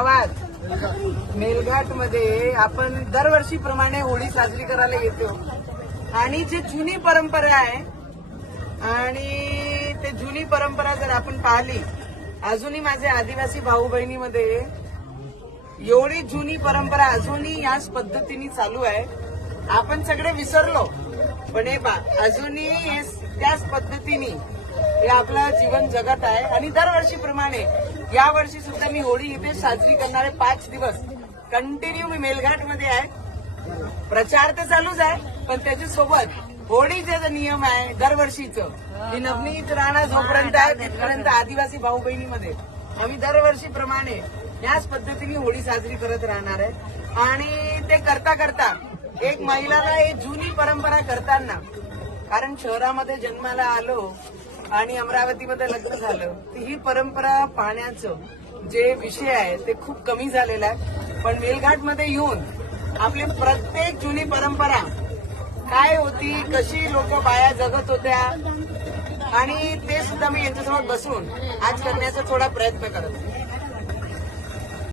गावात मेलघाटमध्ये आपण दरवर्षीप्रमाणे होळी साजरी करायला येतो. आणि जी जुनी परंपरा आहे आणि ते जुनी परंपरा जर आपण पाहिली अजूनही माझे आदिवासी भाऊ बहिणीमध्ये एवढी जुनी परंपरा अजूनही याच पद्धतीने चालू आहे. आपण सगळे विसरलो पण हे पा अजूनही हे त्याच पद्धतीने हे आपलं जीवन जगत आहे. आणि दरवर्षीप्रमाणे यावर्षी सुद्धा मी होळी इथे साजरी करणारे पाच दिवस कंटिन्यू मी मेलघाटमध्ये आहे. प्रचार तर चालूच आहे पण त्याच्यासोबत होळीचे जे नियम आहे दरवर्षीचं की नवनीत राणा जोपर्यंत आहे तिथपर्यंत आदिवासी भाऊ बहिणीमध्ये आम्ही दरवर्षीप्रमाणे याच पद्धतीने होळी साजरी करत राहणार आहे. आणि ते करता करता एक महिलाला एक जुनी परंपरा करताना कारण शहरामध्ये जन्माला आलो आणि अमरावतीमध्ये लग्न झालं तर ही परंपरा पाहण्याचं जे विषय आहे ते खूप कमी झालेलं आहे पण मेलघाटमध्ये येऊन आपली प्रत्येक जुनी परंपरा काय होती कशी लोक बाया जगत होत्या आणि ते सुद्धा मी यांच्यासोबत बसून आज करण्याचा थोडा प्रयत्न करत आहे.